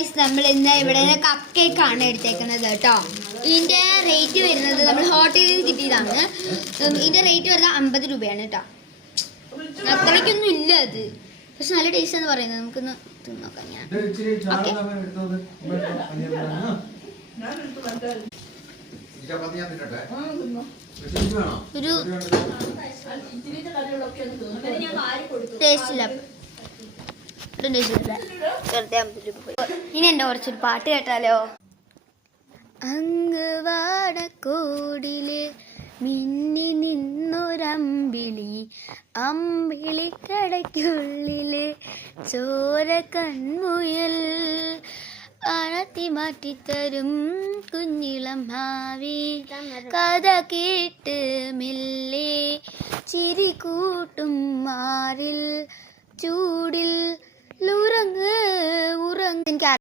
Guys, നമ്മൾ ഇന്ന് ഇവിടെ കപ്പ് കേക്ക് ആണ് എടുത്തേക്കുന്നത് കേട്ടോ. ഇതിന്റെ റേറ്റ് വരുന്നത് നമ്മൾ ഹോട്ടലിൽ നിന്ന് കിട്ടിയതാണ്. ഇതിന്റെ റേറ്റ് വരുന്നത് 50 രൂപയാണ് കേട്ടോ. അത്രയ്ക്കൊന്നും ഇല്ല അത്, പക്ഷെ നല്ല ടേസ്റ്റ് എന്ന് പറയുന്നത്. നമുക്കൊന്ന് തിന്നോക്കാം. ഞാൻ ഒരു ടേസ്റ്റില്ല. ഇനി എന്റെ കുറച്ചൊരു പാട്ട് കേട്ടാലോ? അങ്ങ് വാടക്കോടില് മിന്നി നിന്നൊരമ്പിളി, അമ്പിളിക്കടയ്ക്കുള്ളില് ചോര കൺമുയൽ, അണത്തി മാറ്റിത്തരും കുഞ്ഞിളം ഭാവി, കഥ കേട്ട് മെല്ലെ ചിരി കൂട്ടും മാറിൽ ചൂടിൽ ഉറങ്ങ്.